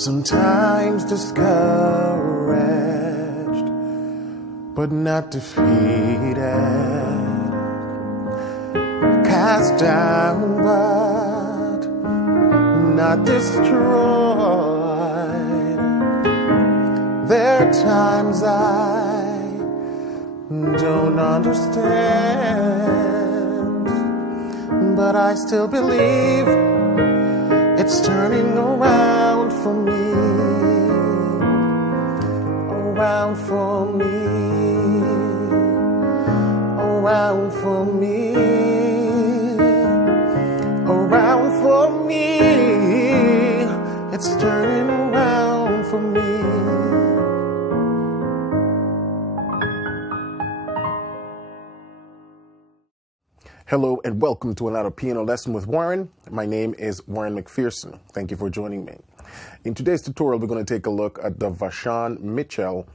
Sometimes discouraged, but not defeated. Cast down, but not destroyed. There are times I don't understand, but I still believe it's turning around for me, around for me, around for me, around for me. It's turning around for me. Hello and welcome to another piano lesson with Warren. My name is Warren Macpherson. Thank you for joining me. In today's tutorial, we're going to take a look at the VaShawn Mitchell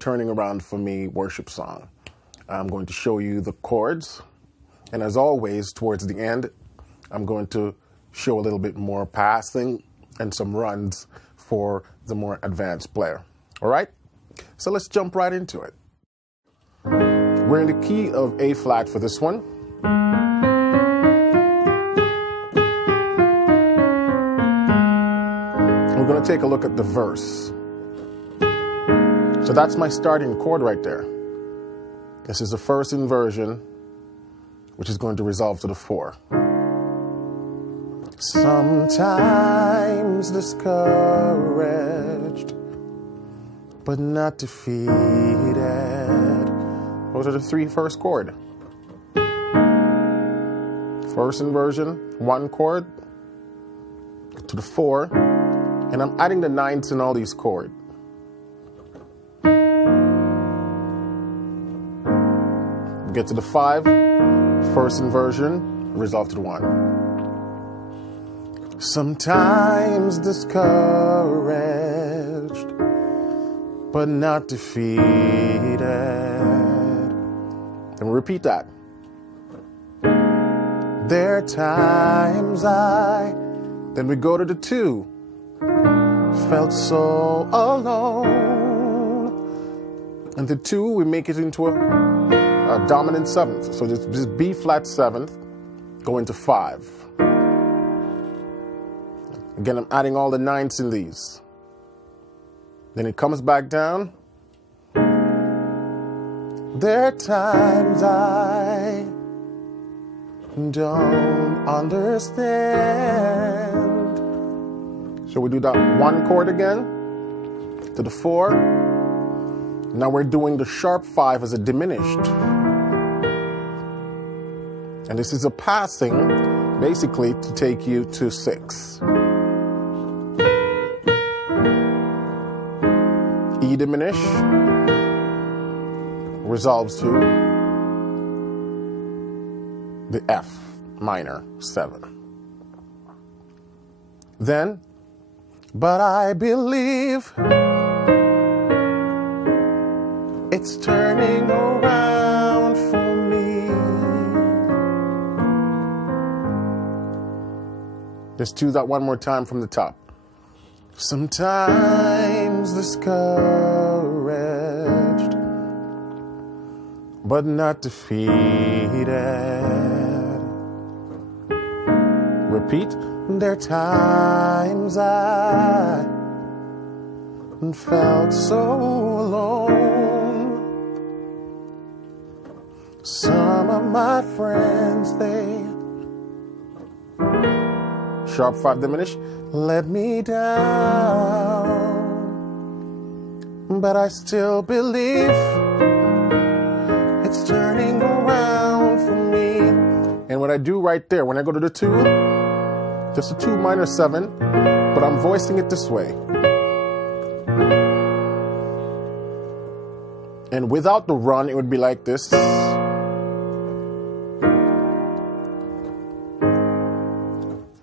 Turning Around For Me worship song. I'm going to show you the chords, and as always, towards the end, I'm going to show a little bit more passing and some runs for the more advanced player. All right? So let's jump right into it. We're in the key of A flat for this one. We're going to take a look at the verse. So that's my starting chord right there. This is the first inversion, which is going to resolve to the 4. Sometimes discouraged, but not defeated. Those are the 3 first chords. First inversion, 1 chord to the 4, and I'm adding the 9ths in all these chords. Get to the 5, first inversion, resolve to the 1. Sometimes discouraged, but not defeated. And we repeat that. There are times then we go to the 2, felt so alone. And the 2, we make it into a dominant 7th. So this B flat 7th, going to 5. Again, I'm adding all the 9ths in these. Then it comes back down. There are times I don't understand. So we do that 1 chord again to the 4. Now we're doing the sharp 5 as a diminished. And this is a passing, basically, to take you to 6. E diminished resolves to the F minor 7. Then, but I believe it's turning around for me. Just do that one more time from the top. Sometimes discouraged, but not defeated. Repeat. There are times I felt so alone. Some of my friends, they sharp 5 diminished, let me down. But I still believe it's turning around for me. And what I do right there, when I go to the 2, just a 2 minor 7, but I'm voicing it this way. And without the run, it would be like this.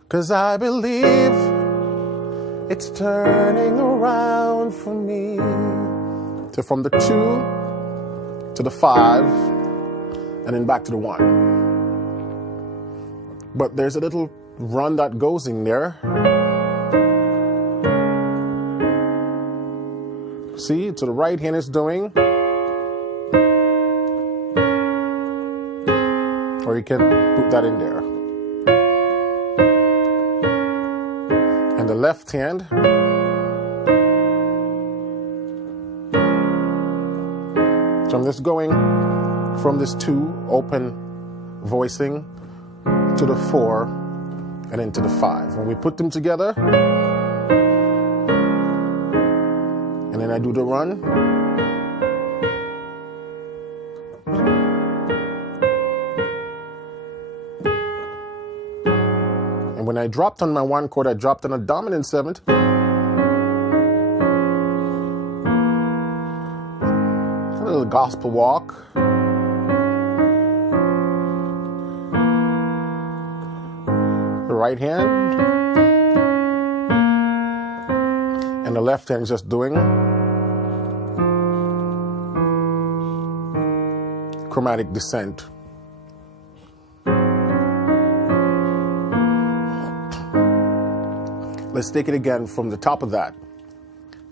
'Cause I believe it's turning around for me. So from the 2 to the 5, and then back to the 1. But there's a little run that goes in there. See, so the right hand is doing, or you can put that in there. And the left hand, so I'm just going from this 2 open voicing to the 4 and into the 5. When we put them together, and then I do the run, and when I dropped on my 1 chord, I dropped on a dominant 7th. A little gospel walk. The right hand. And the left hand is just doing chromatic descent. Let's take it again from the top of that.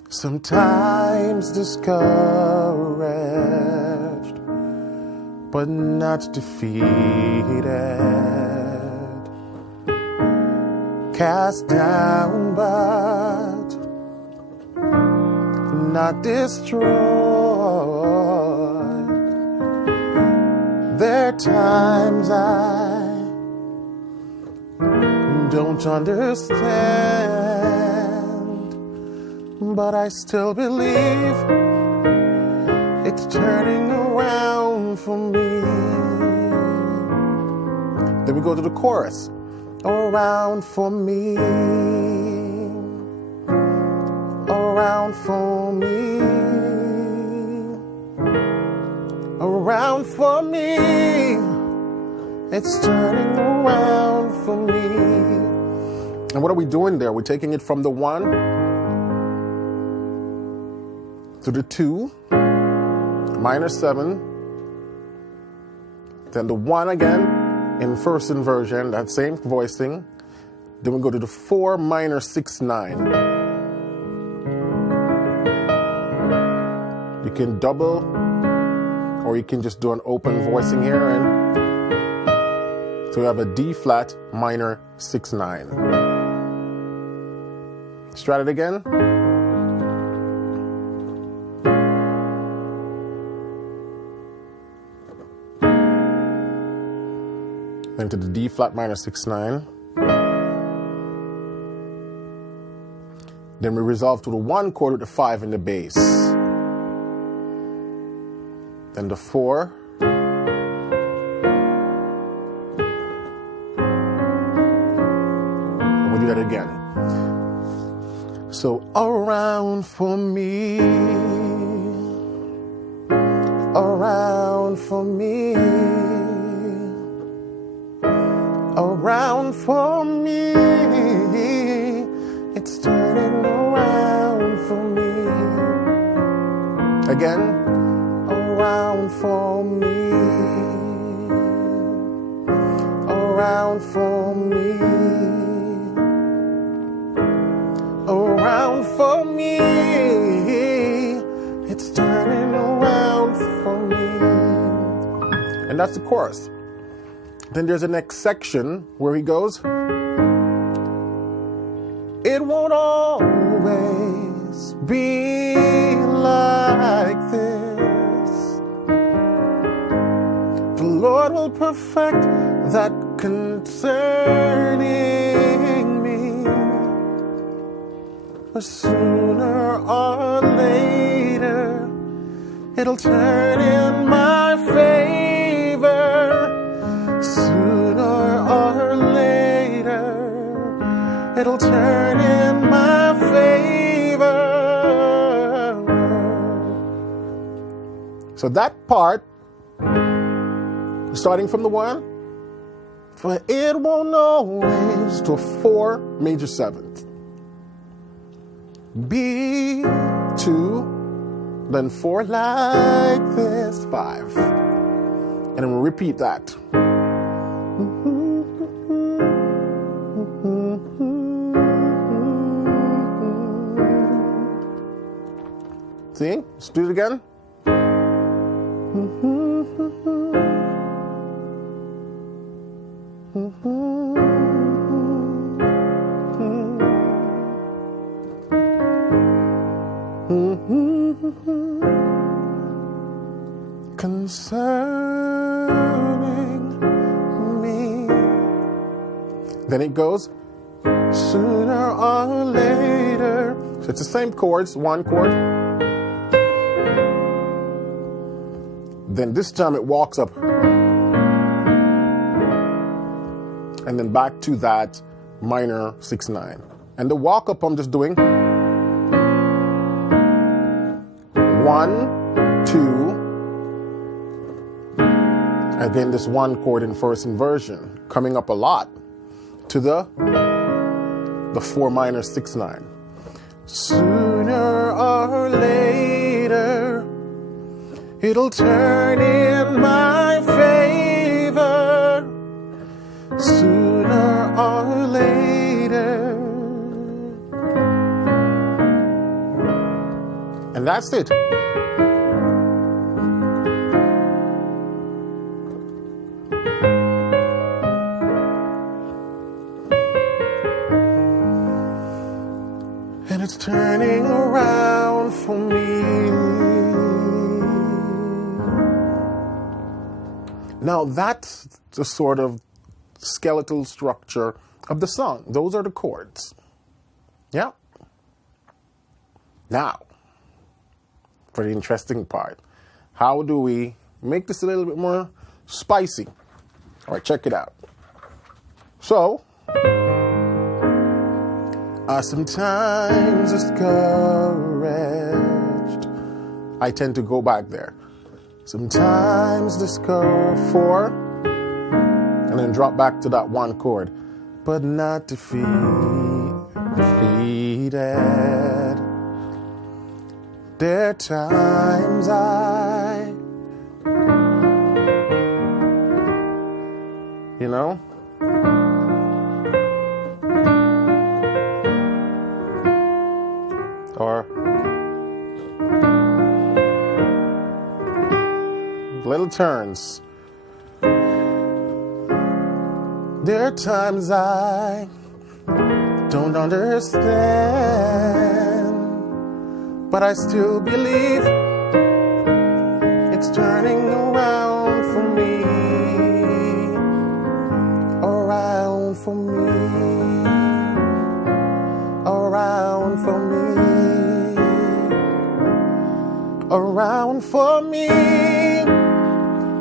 Sometimes discouraged, but not defeated. Cast down, but not destroyed. There are times I don't understand, but I still believe it's turning around for me. Then we go to the chorus. Around for me, around for me, around for me. It's turning around for me. And what are we doing there? We're taking it from the 1 to the 2, minor 7, then the 1 again in first inversion, that same voicing. Then we go to the 4 minor 6 9. You can double, or you can just do an open voicing here, and so we have a D flat minor 6 9. Let's try it again. Then to the D flat minor 6 9. Then we resolve to the 1 chord with the 5 in the bass. Then the 4. And we do that again. So around for me, around for me, around for me, it's turning around for me. Again, around for me, around for me, around for me, it's turning around for me. And that's the chorus. Then there's the next section where he goes, it won't always be like this. The Lord will perfect that concerning me. But sooner or later, it'll turn in my favor. Sooner or later, it'll turn in my favor. So that part, starting from the 1, for it won't always, to a 4 major 7th. B, 2, then 4 like this, 5. And then we'll repeat that. See? Let's do it again. Concerning me. Then it goes, sooner or later. So it's the same chords, one chord. Then this time it walks up. And then back to that minor 6/9. And the walk up I'm just doing 1, 2. Again, this one chord in first inversion, coming up a lot to the 4 minor 6/9. Sooner or later, it'll turn in my favor. Sooner or later. And that's it. And it's turning around for me. Now that's the sort of skeletal structure of the song. Those are the chords. Yeah. Now, for the interesting part, how do we make this a little bit more spicy? All right, check it out. So, sometimes discouraged. I tend to go back there. Sometimes discover 4, and then drop back to that one chord. But not defeated. There are times you know? Or little turns. There are times I don't understand, but I still believe it's turning around for me, around for me, around for me, around for me.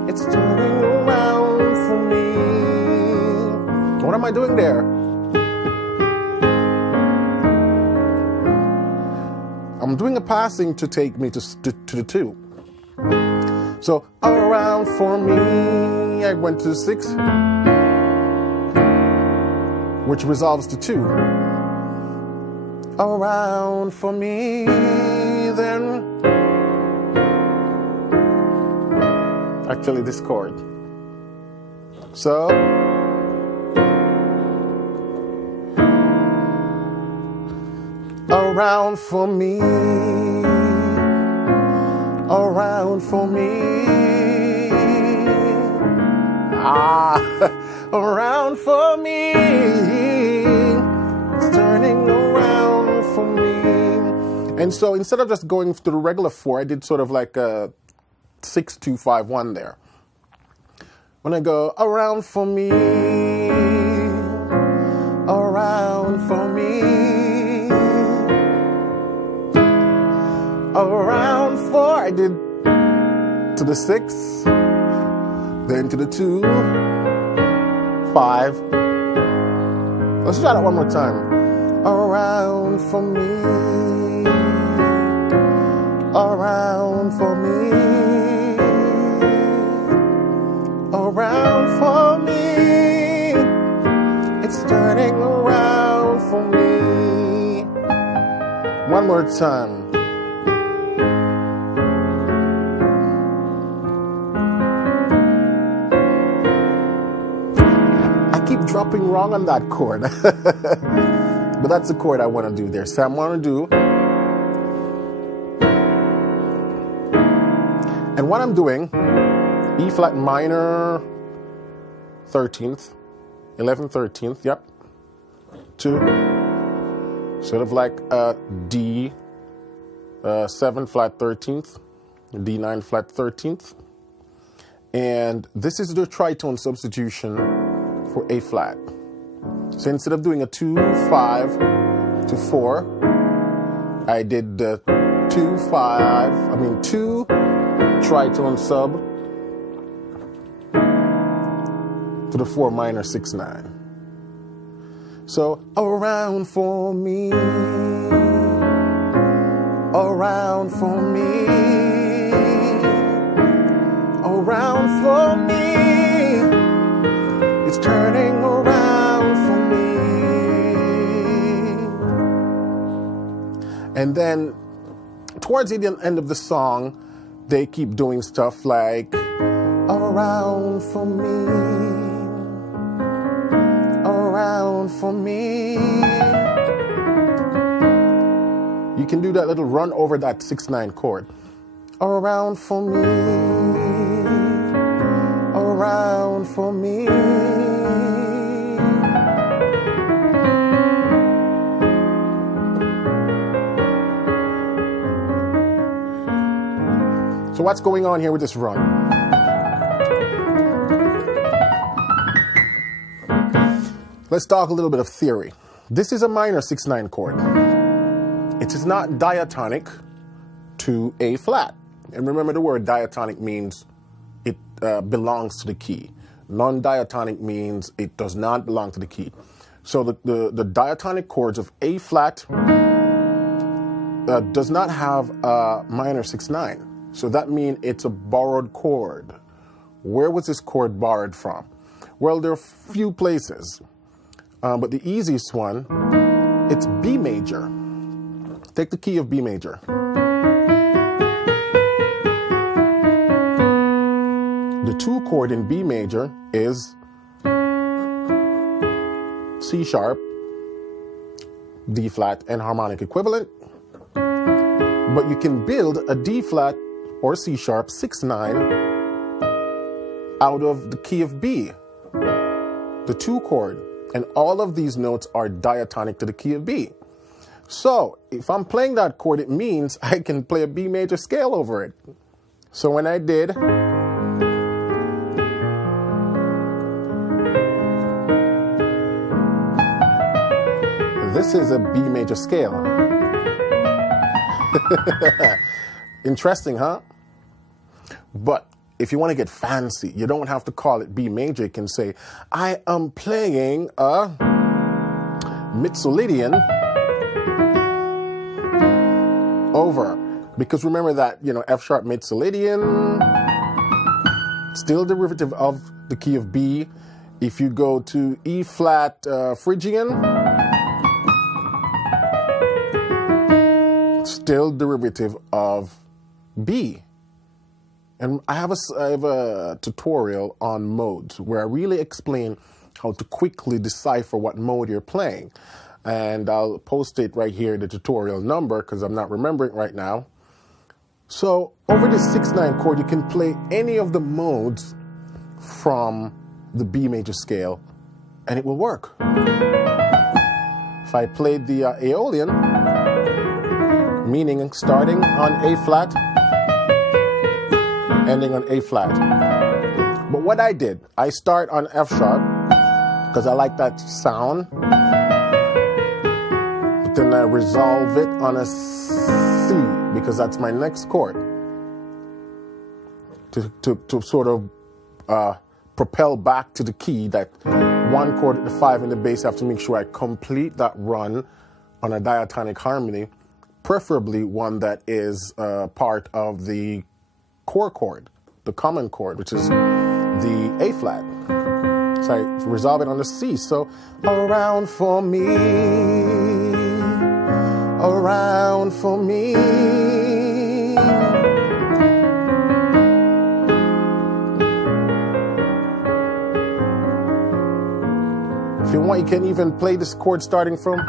It's turning around for me. What am I doing there? I'm doing a passing to take me to the 2. So around for me, I went to 6, which resolves to 2. Around for me, then actually this chord. So around for me, around for me, around for me, it's turning around for me. And so instead of just going to the regular 4, I did sort of like a 6-2-5-1 there. When I go around for me, around for me, around 4, I did to the 6, then to the 2, 5. Let's try that one more time. Around for me, around for me, around for me, it's turning around for me. One more time. I keep dropping wrong on that chord. But that's the chord I want to do there. So I want to do And what I'm doing, E flat minor 13th, 11th 13th, yep, to sort of like a D 7 flat 13th, D9 flat 13th. And this is the tritone substitution for A flat. So instead of doing a 2, 5 to 4, I did the 2 tritone sub to the 4 minor 6 9. So around for me, around for me, around for me, it's turning around for me. And then towards the end of the song, they keep doing stuff like around for me, around for me. You can do that little run over that 6/9 chord. Around for me, around for me. So what's going on here with this run? Let's talk a little bit of theory. This is a minor 6/9 chord. It is not diatonic to A flat. And remember, the word diatonic means it belongs to the key. Non-diatonic means it does not belong to the key. So the diatonic chords of A flat does not have a minor 6/9. So that means it's a borrowed chord. Where was this chord borrowed from? Well, there are a few places. But the easiest one, it's B major. Take the key of B major. The 2 chord in B major is C sharp, D flat, and harmonic equivalent. But you can build a D flat or C sharp 6/9 out of the key of B, the 2 chord. And all of these notes are diatonic to the key of B. So if I'm playing that chord, it means I can play a B major scale over it. So when I did, this is a B major scale. Interesting, huh? But if you want to get fancy, you don't have to call it B major. You can say, I am playing a Mixolydian over. Because remember that, F sharp Mixolydian, still derivative of the key of B. If you go to E flat Phrygian, still derivative of B. And I have a tutorial on modes where I really explain how to quickly decipher what mode you're playing. And I'll post it right here, the tutorial number, because I'm not remembering right now. So over this 6/9 chord, you can play any of the modes from the B major scale, and it will work. If I played the Aeolian, meaning starting on A flat, ending on A flat. But what I did, I start on F sharp because I like that sound. But then I resolve it on a C because that's my next chord. To sort of propel back to the key, that 1 chord at the 5 in the bass, I have to make sure I complete that run on a diatonic harmony, preferably one that is part of the core chord, the common chord, which is the A flat. So I resolve it on the C. So around for me, around for me. If you want, you can even play this chord starting from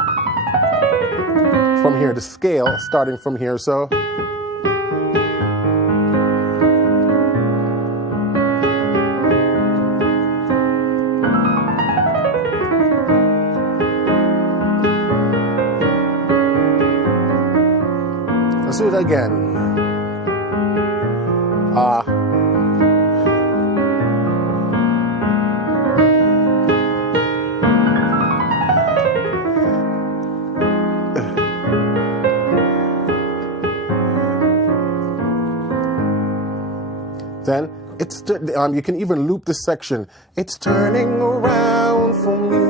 here, the scale starting from here. So Let's do it again. Then it's you can even loop this section. It's turning around for me.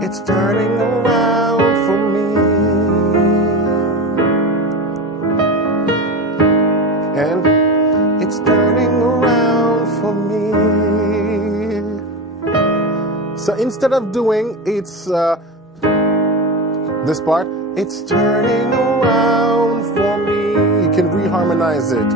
It's turning around for me. And it's turning around for me. So instead of doing it's this part, it's turning around for me. You can reharmonize it.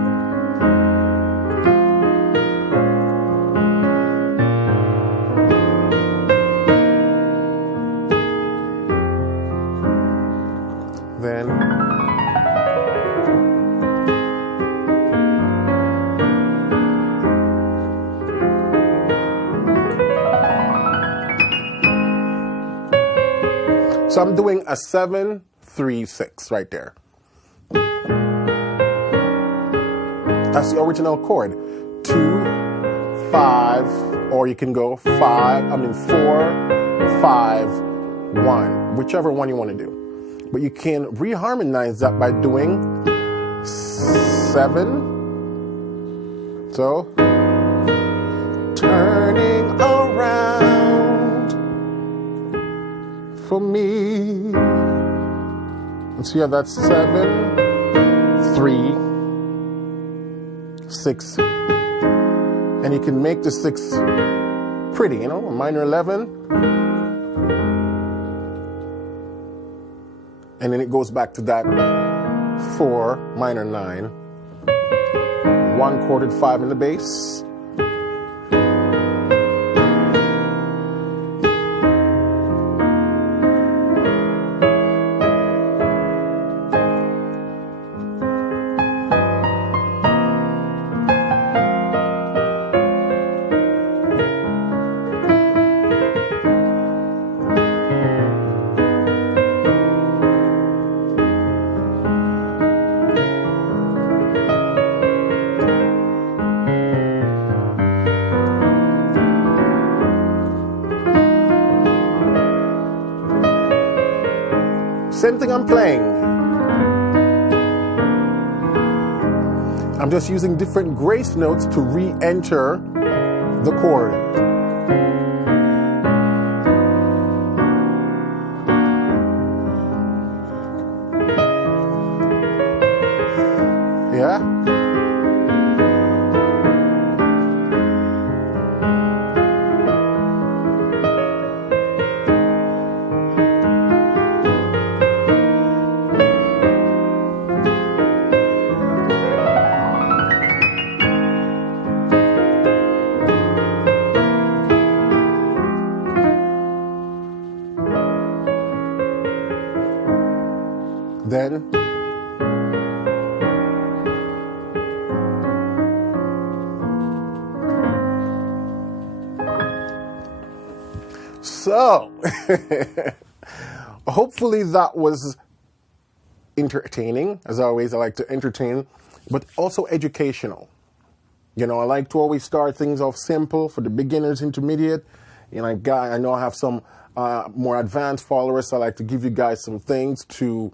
Then so I'm doing a 7-3-6 right there. That's the original chord. 2, 5, or you can go 4, 5, 1, whichever one you want to do. But you can reharmonize that by doing 7. So turning around for me. So yeah, that's 7, 3, 6, and you can make the 6 pretty, you know, a minor 11, and then it goes back to that 4, minor 9, 1 chorded 5 in the bass. Same thing I'm playing. I'm just using different grace notes to re-enter the chord. Yeah? Then so hopefully that was entertaining. As always, I like to entertain, but also educational. You know, I like to always start things off simple for the beginners, intermediate. You know, I know I have some more advanced followers, so I like to give you guys some things to,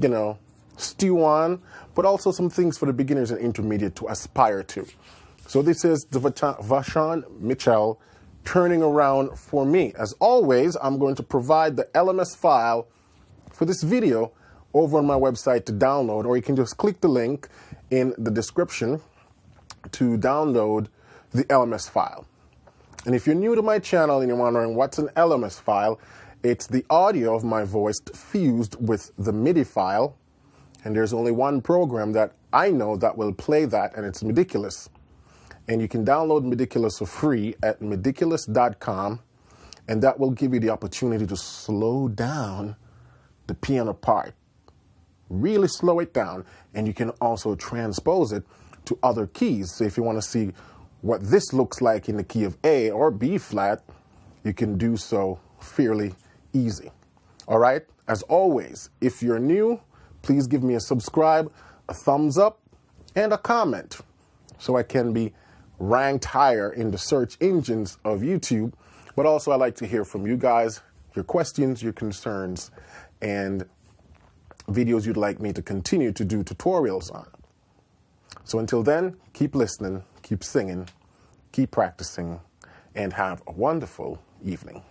you know, stew on, but also some things for the beginners and intermediate to aspire to. So this is the VaShawn Mitchell turning around for me. As always, I'm going to provide the LMS file for this video over on my website to download, or you can just click the link in the description to download the LMS file. And if you're new to my channel and you're wondering what's an LMS file, it's the audio of my voice fused with the MIDI file. And there's only one program that I know that will play that, and it's Meticulous. And you can download Meticulous for free at meticulous.com, and that will give you the opportunity to slow down the piano part. Really slow it down, and you can also transpose it to other keys. So if you want to see what this looks like in the key of A or B flat, you can do so fairly easy. All right? As always, if you're new, please give me a subscribe, a thumbs up, and a comment so I can be ranked higher in the search engines of YouTube. But also, I like to hear from you guys, your questions, your concerns, and videos you'd like me to continue to do tutorials on. So until then, keep listening, keep singing, keep practicing, and have a wonderful evening.